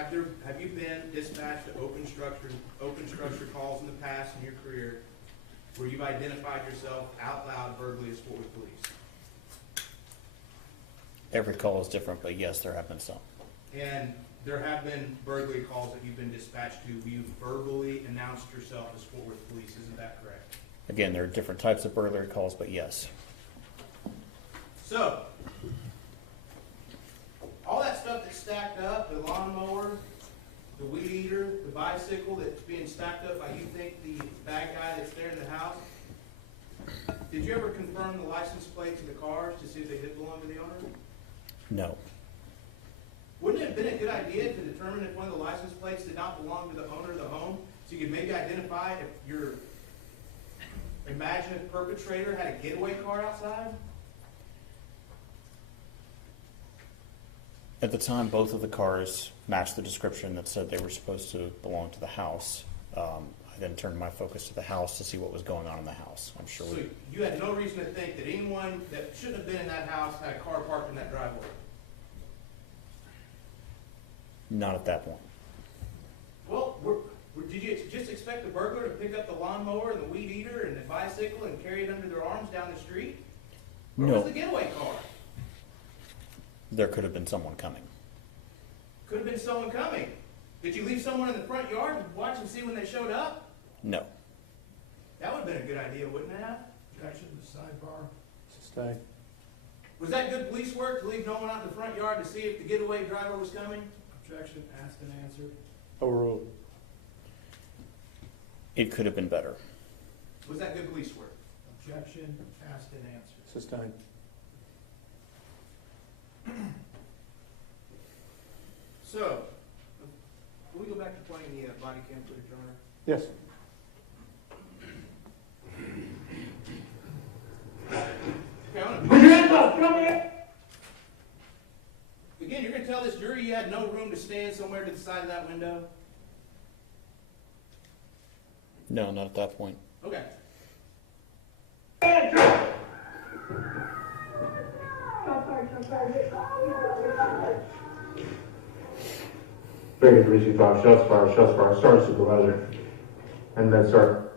have you been dispatched to open structure calls in the past in your career where you've identified yourself out loud verbally as Fort Worth Police? Every call is different, but yes, there have been some. And there have been burglary calls that you've been dispatched to where you've verbally announced yourself as Fort Worth Police, isn't that correct? Again, there are different types of burglary calls, but yes. So, all that stuff that's stacked up, the lawnmower, the weed eater, the bicycle that's being stacked up by you think the bad guy that's there in the house, did you ever confirm the license plates of the cars to see if they did belong to the owner? No. Wouldn't it have been a good idea to determine if one of the license plates did not belong to the owner of the home, so you could maybe identify if your imaginative perpetrator had a getaway car outside? At the time, both of the cars matched the description that said they were supposed to belong to the house. I then turned my focus to the house to see what was going on in the house. I'm sure. So you had no reason to think that anyone that shouldn't have been in that house had a car parked in that driveway? Not at that point. Well, did you just expect the burglar to pick up the lawnmower and the weed eater and the bicycle and carry it under their arms down the street? Where No. was the getaway car? There could have been someone coming. Could have been someone coming. Did you leave someone in the front yard to watch and see when they showed up? No. That would have been a good idea, wouldn't it have? Objection to sidebar. Sustain. Was that good police work to leave no one out in the front yard to see if the getaway driver was coming? Objection, asked and answered. Overruled. It could have been better. Was that good police work? Objection, asked and answered. Sustained. So, can we go back to playing the body cam footage, Your Honor? Yes. Okay, I'm gonna Again, you're going to tell this jury you had no room to stand somewhere to the side of that window? No, not at that point. Okay. Brady 325, shots fired, Sergeant Supervisor. And then, sir.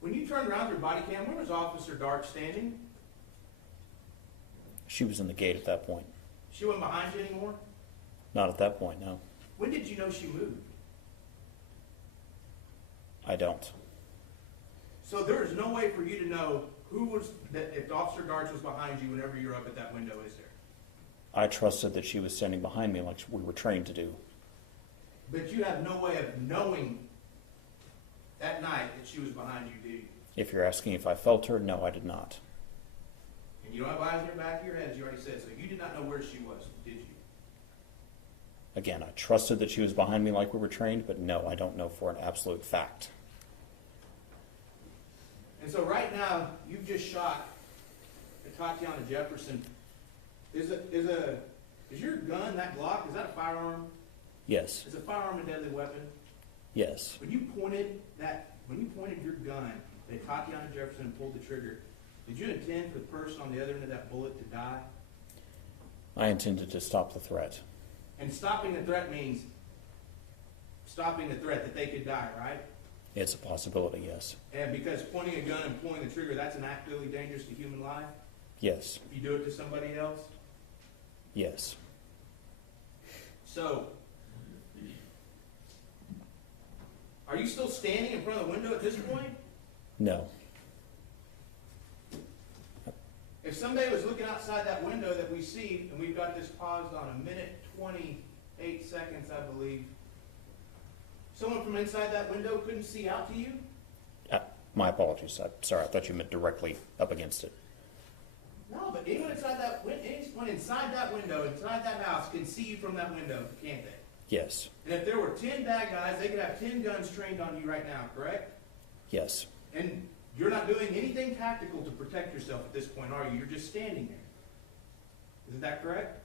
When you turned around your body cam, where was Officer Dark standing? She was in the gate at that point. She wasn't behind you anymore? Not at that point, no. When did you know she moved? I don't. So there is no way for you to know who was, that if Officer Darts was behind you whenever you're up at that window, is there? I trusted that she was standing behind me like we were trained to do. But you have no way of knowing that night that she was behind you, do you? If you're asking if I felt her, no, I did not. And you don't have eyes in the back of your head, as you already said, so you did not know where she was, did you? Again, I trusted that she was behind me like we were trained, but no, I don't know for an absolute fact. And so right now, you've just shot Atatiana Jefferson. Is your gun, that Glock, is that a firearm? Yes. Is a firearm a deadly weapon? Yes. When you pointed your gun at Atatiana Jefferson and pulled the trigger, did you intend for the person on the other end of that bullet to die? I intended to stop the threat. And stopping the threat means stopping the threat that they could die, right? It's a possibility, yes. And because pointing a gun and pulling the trigger, that's an act really dangerous to human life? Yes. If you do it to somebody else? Yes. So, are you still standing in front of the window at this point? No. If somebody was looking outside that window that we see, and we've got this paused on 1:28 seconds, I believe, someone from inside that window couldn't see out to you? My apologies. I'm sorry. I thought you meant directly up against it. No, but anyone inside that window, inside that house, can see you from that window, can't they? Yes. And if there were 10 bad guys, they could have 10 guns trained on you right now, correct? Yes. And you're not doing anything tactical to protect yourself at this point, are you? You're just standing there. Isn't that correct?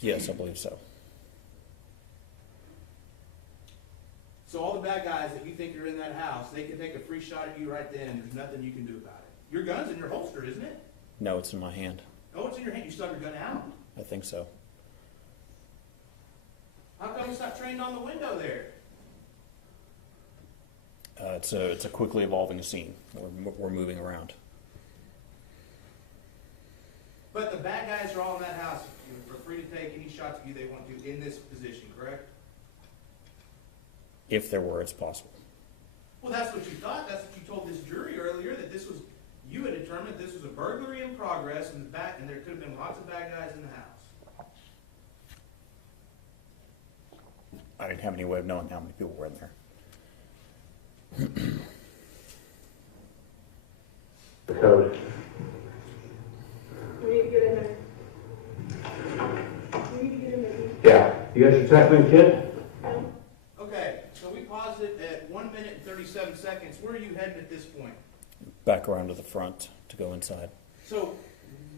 Yes, I believe so. So all the bad guys that you think are in that house, they can take a free shot at you right then, and there's nothing you can do about it. Your gun's in your holster, isn't it? No, it's in my hand. Oh, it's in your hand. You still have your gun out. I think so. How come it's not trained on the window there? It's a quickly evolving scene. We're moving around. But the bad guys are all in that house. They're free to take any shots at you they want to in this position, correct? If there were, it's possible. Well, that's what you thought. That's what you told this jury earlier, that this was, you had determined this was a burglary in progress and there could have been lots of bad guys in the house. I didn't have any way of knowing how many people were in there. The code. We need to get in there. We need to get in there. Yeah. You got your tackling kit? No? Okay, so we paused it at 1 minute and 37 seconds. Where are you heading at this point? Back around to the front to go inside. So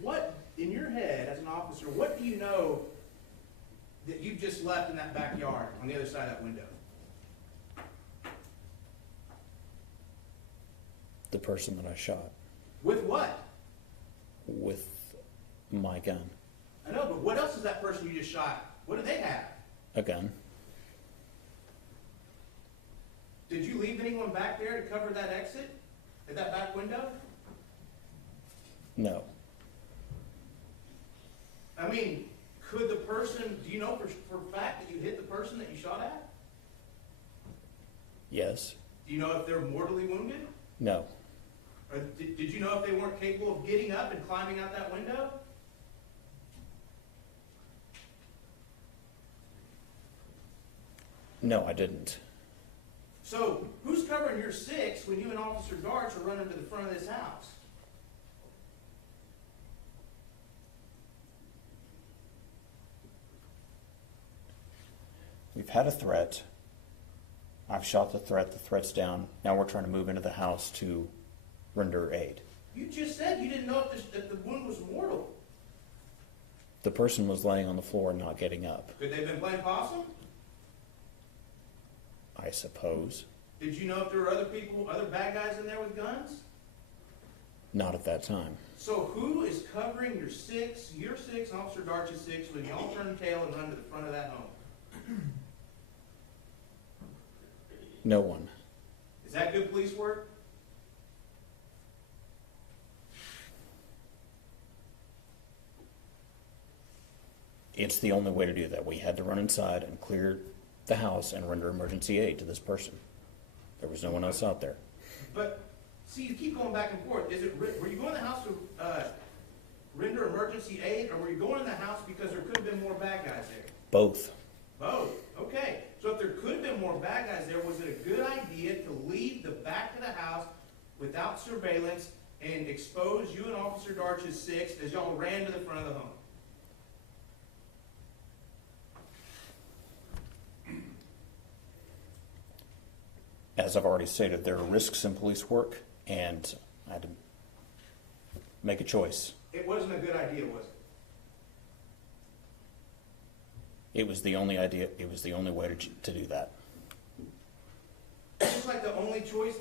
what, in your head as an officer, what do you know that you just left in that backyard on the other side of that window? The person that I shot With what? with my gun. I know, but what else is that person you just shot? What do they have? A gun. Did you leave anyone back there to cover that exit at that back window? No. I mean, could the person, do you know for a fact that you hit the person that you shot at? Yes. Do you know if they're mortally wounded? No. Or did you know if they weren't capable of getting up and climbing out that window? No, I didn't. So, who's covering your six when you and Officer Darts are running to the front of this house? We've had a threat. I've shot the threat. The threat's down. Now we're trying to move into the house to render aid. You just said you didn't know if the wound was mortal. The person was laying on the floor, not getting up. Could they have been playing possum? I suppose. Did you know if there were other people, other bad guys in there with guns? Not at that time. So who is covering your six, and Officer Darch's six, when y'all turn tail and run to the front of that home? No one. Is that good police work? It's the only way to do that. We had to run inside and clear the house and render emergency aid to this person. There was no one else out there. But, see, you keep going back and forth. Were you going in the house to render emergency aid, or were you going in the house because there could have been more bad guys there? Both. Both. Okay. So if there could have been more bad guys there, was it a good idea to leave the back of the house without surveillance and expose you and Officer Darch's six as y'all ran to the front of the home? As I've already stated, there are risks in police work, and I had to make a choice. It wasn't a good idea, was it? It was the only idea. It was the only way to do that. Just like the only choice,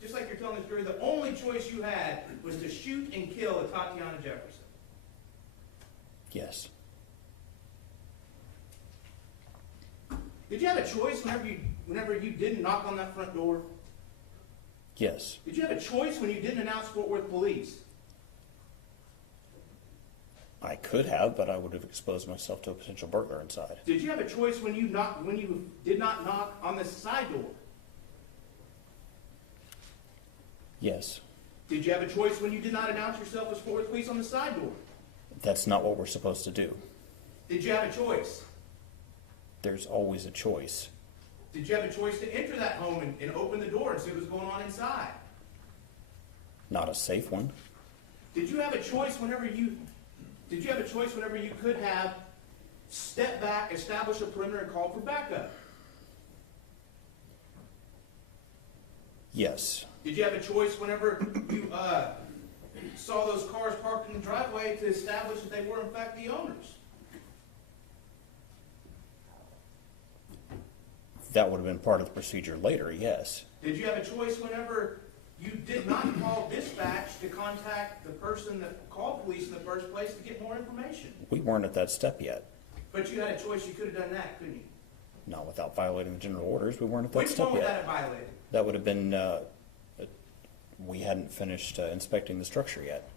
just like you're telling this jury, the only choice you had was to shoot and kill Atatiana Jefferson. Yes. Did you have a choice whenever you didn't knock on that front door? Yes. Did you have a choice when you didn't announce Fort Worth police? I could have, but I would have exposed myself to a potential burglar inside. Did you have a choice when you did not knock on the side door? Yes. Did you have a choice when you did not announce yourself as Fort Worth police on the side door? That's not what we're supposed to do. Did you have a choice? There's always a choice. Did you have a choice to enter that home and open the door and see what was going on inside? Not a safe one. Did you have a choice whenever you could have stepped back, established a perimeter, and called for backup? Yes. Did you have a choice whenever you saw those cars parked in the driveway to establish that they were in fact the owners? That would have been part of the procedure later, yes. Did you have a choice whenever You did not call dispatch to contact the person that called police in the first place to get more information. We weren't at that step yet. But you had a choice, you could have done that, couldn't you? Not without violating the general orders. We weren't at that Which step one would that yet. have violated? That would have been, we hadn't finished inspecting the structure yet.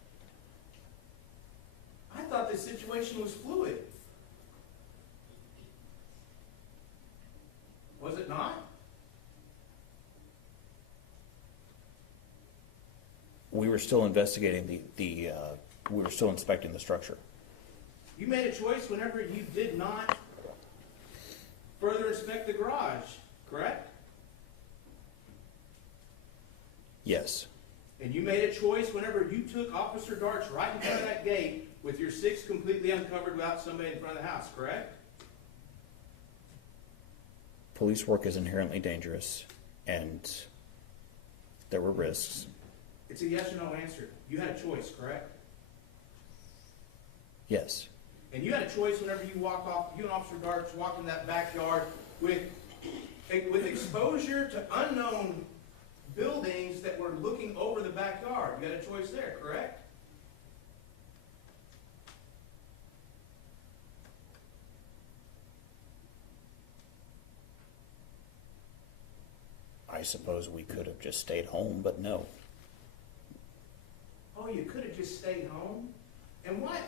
I thought this situation was fluid. Was it not? We were still investigating we were still inspecting the structure. You made a choice whenever you did not further inspect the garage, correct? Yes. And you made a choice whenever you took Officer Darts right in front of that gate with your 6 completely uncovered without somebody in front of the house, correct? Police work is inherently dangerous, and there were risks. It's a yes or no answer. You had a choice, correct? Yes. And you had a choice whenever you walked off, you and Officer Darts walked in that backyard with exposure to unknown buildings that were looking over the backyard. You had a choice there, correct? I suppose we could have just stayed home, but no. Oh, you could have just stayed home? And why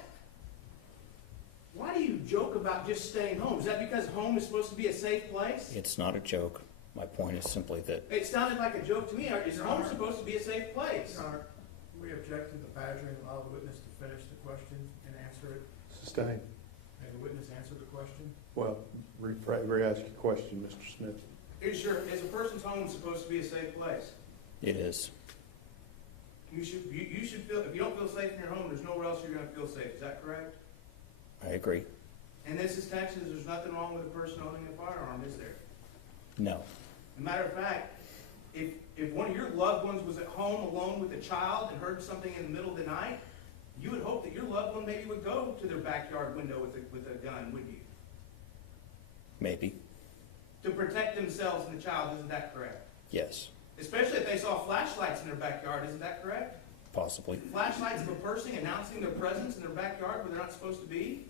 do you joke about just staying home? Is that because home is supposed to be a safe place? It's not a joke. My point is simply that It sounded like a joke to me. Is home supposed to be a safe place? Your Honor, we object to the badgering, allow the witness to finish the question and answer it. Sustained. May the witness answer the question? Well, re-ask your question, Mr. Smith. Is a person's home supposed to be a safe place? it is. You should feel, if you don't feel safe in your home, there's nowhere else you're gonna feel safe. Is that correct? I agree. And this is Texas. There's nothing wrong with a person owning a firearm, is there? No. As a matter of fact, if one of your loved ones was at home alone with a child and heard something in the middle of the night, you would hope that your loved one maybe would go to their backyard window with a gun, wouldn't you? Maybe. To protect themselves and the child, isn't that correct? Yes. Especially if they saw flashlights in their backyard, isn't that correct? Possibly. Flashlights of a person announcing their presence in their backyard where they're not supposed to be.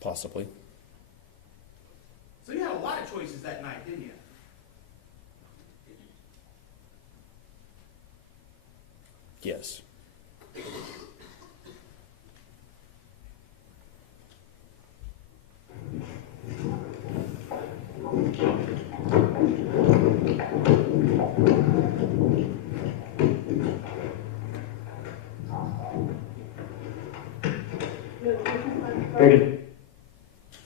Possibly. So you had a lot of choices that night, didn't you? Yes. Ready?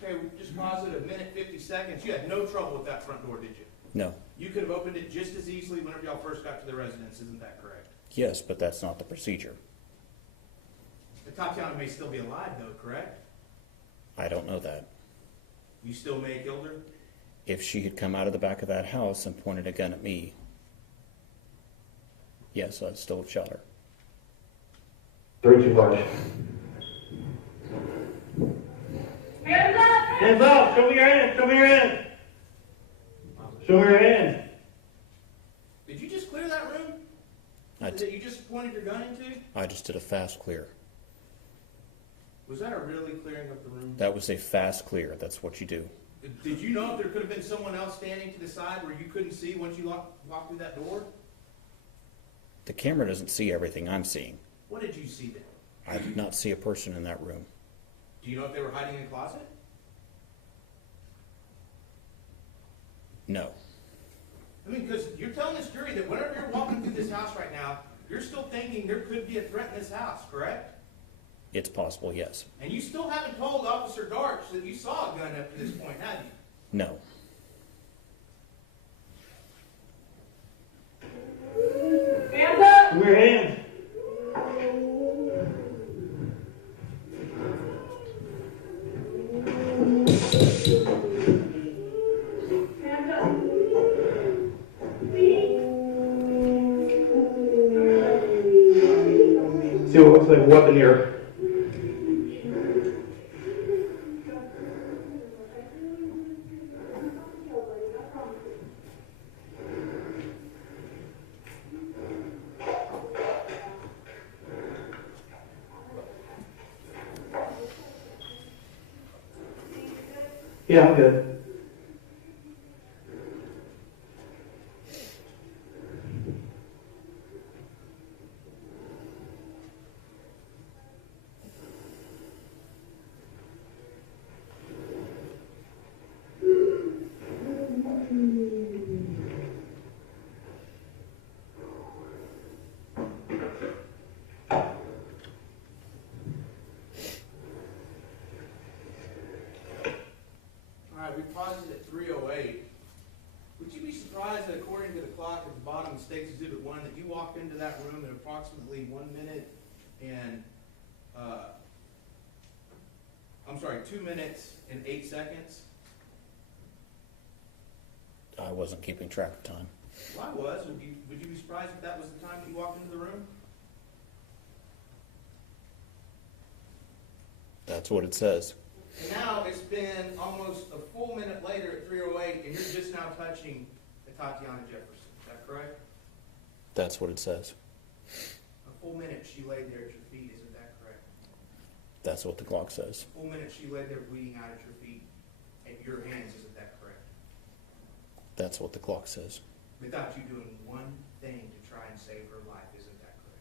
Okay, just pause it a minute, 50 seconds. You had no trouble with that front door, did you? No. You could have opened it just as easily whenever y'all first got to the residence, isn't that correct? Yes, but that's not the procedure. Atatiana may still be alive though, correct? I don't know that. You still may have killed her? If she had come out of the back of that house and pointed a gun at me, yes, I'd still have shot her. 3, 2, 1. Hands up! Hands up! Show me your hands! Show me your hands! Show me your hands! Did you just clear that room? That you just pointed your gun into? I just did a fast clear. Was that a really clearing of the room? That was a fast clear. That's what you do. Did you know if there could have been someone else standing to the side where you couldn't see once you walked through that door? The camera doesn't see everything I'm seeing. What did you see then? I did not see a person in that room. Do you know if they were hiding in a closet? No. I mean, because you're telling this jury that whenever you're walking through this house right now, you're still thinking there could be a threat in this house, correct? It's possible, yes. And you still haven't told Officer Darts that you saw a gun up to this point, have you? No. Hands up! Show me your hands! Hands up! See what looks like a weapon here. Yeah, I'm good. All right, we paused it at 3:08. Would you be surprised that according to the clock at the bottom of State's Exhibit 1, that you walked into that room at approximately 1 minute and, 2 minutes and 8 seconds? I wasn't keeping track of time. Well, I was. Would you be surprised if that was the time that you walked into the room? That's what it says. And now it's been almost a full minute later at 3:08, and you're just now touching Atatiana Jefferson. Is that correct? That's what it says. A full minute she laid there at your feet. Isn't that correct? That's what the clock says. A full minute she laid there bleeding out at your feet, at your hands. Isn't that correct? That's what the clock says. Without you doing one thing to try and save her life. Isn't that correct?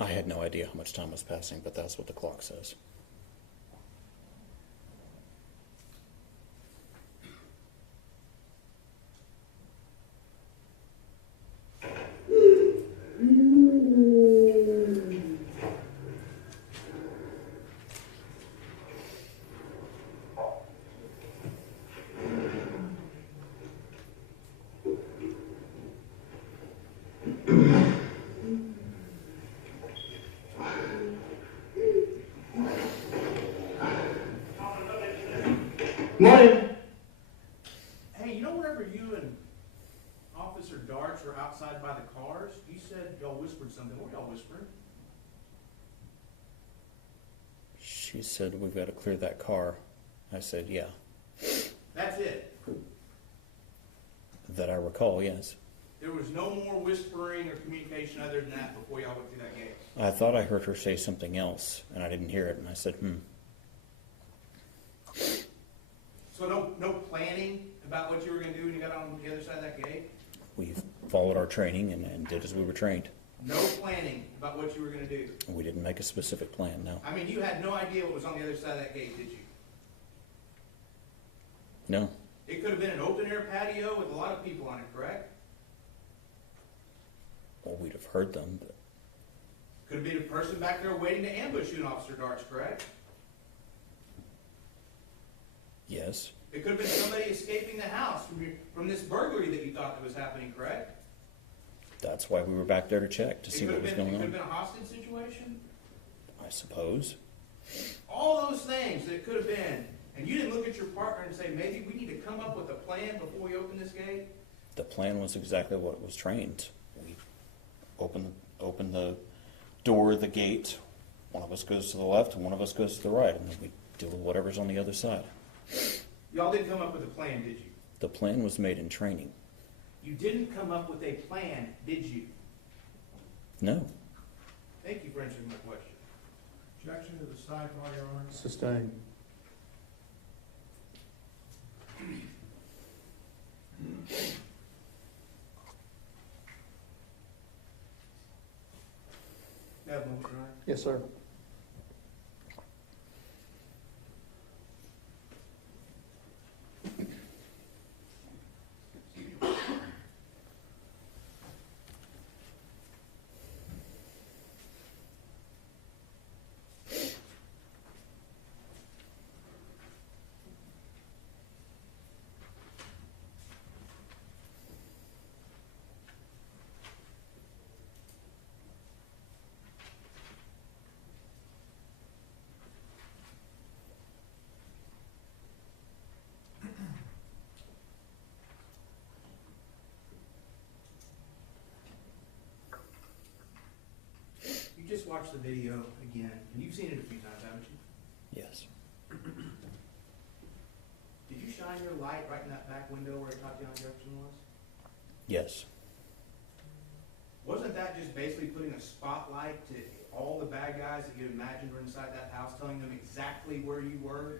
I had no idea how much time was passing, but that's what the clock says. Morning. Hey, you know wherever you and Officer Darts were outside by the cars, you said y'all whispered something. What were y'all whispering? She said, we've got to clear that car. I said, yeah. That's it. That I recall, yes. There was no more whispering or communication other than that before y'all went through that gate. I thought I heard her say something else, and I didn't hear it, and I said, So no planning about what you were going to do when you got on the other side of that gate? We followed our training and did as we were trained. No planning about what you were going to do? We didn't make a specific plan, no. I mean, you had no idea what was on the other side of that gate, did you? No. It could have been an open-air patio with a lot of people on it, correct? Well, we'd have heard them, but Could have been a person back there waiting to ambush you and Officer Darts, correct? yes. It could have been somebody escaping the house from this burglary that you thought that was happening, correct? That's why we were back there to check, to see what was It going could have on. been a hostage situation. I suppose. All those things that it could have been. And you didn't look at your partner and say, maybe we need to come up with a plan before we open this gate? The plan was exactly what was trained. We open the door, the gate. One of us goes to the left and one of us goes to the right, and then we deal with whatever's on the other side. Y'all didn't come up with a plan, did you? The plan was made in training. You didn't come up with a plan, did you? No. Thank you for answering my question. Objection to the sidebar, Your Honor. Sustained. You have a moment, Your Honor. Yes, sir. You just watched the video again, and you've seen it a few times, haven't you? Yes. Did you shine your light right in that back window where Atatiana Jefferson was? Yes. Wasn't that just basically putting a spotlight to all the bad guys that you imagined were inside that house, telling them exactly where you were?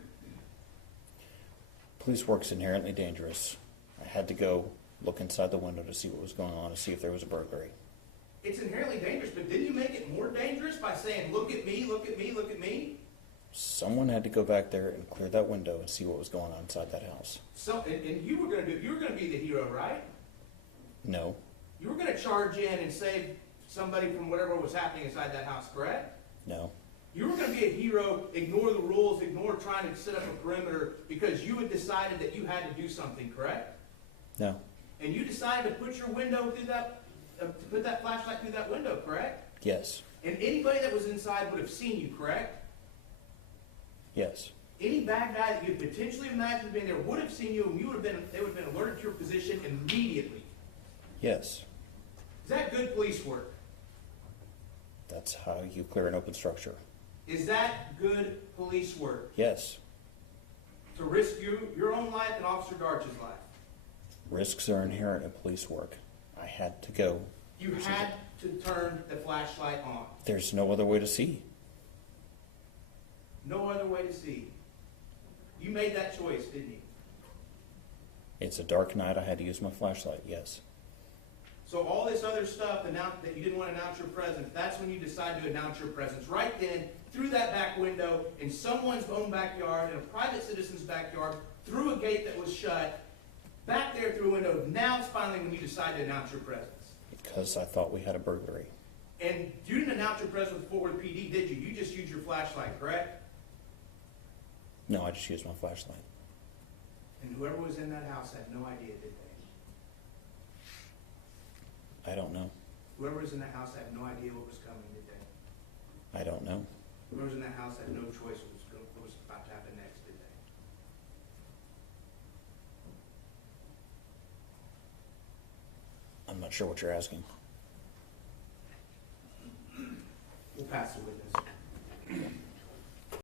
Police work's inherently dangerous. I had to go look inside the window to see what was going on, to see if there was a burglary. It's inherently dangerous, but didn't you make it more dangerous by saying, look at me, look at me, look at me? Someone had to go back there and clear that window and see what was going on inside that house. So, and you were gonna be the hero, right? No, You were gonna charge in and save somebody from whatever was happening inside that house, correct? no, You were gonna be a hero, ignore the rules, ignore trying to set up a perimeter, because you had decided that you had to do something, correct? no, And you decided to put your window through that, to put that flashlight through that window, correct? yes, And anybody that was inside would have seen you, correct? yes, Any bad guy that you potentially imagined being there would have seen you, and they would have been alerted to your position immediately. yes. Is that good police work? That's how you clear an open structure. Is that good police work? Yes, To risk your own life and Officer Darch's life? risks are inherent in police work. I had to go. You had to turn the flashlight on. There's no other way to see. No other way to see. You made that choice, didn't you? It's a dark night. I had to use my flashlight. Yes, So all this other stuff that you didn't want to announce your presence, that's when you decided to announce your presence. Right then, through that back window, in someone's own backyard, in a private citizen's backyard, through a gate that was shut, back there through a window. Now it's finally when you decide to announce your presence. because I thought we had a burglary. And you didn't announce your presence with Fort Worth PD, did you? You just used your flashlight, correct? No, I just used my flashlight. And whoever was in that house had no idea, did they? I don't know. Whoever was in that house had no idea what was coming, did they? I don't know. Whoever was in that house had no choice what was about to happen next, did they? I'm not sure what you're asking.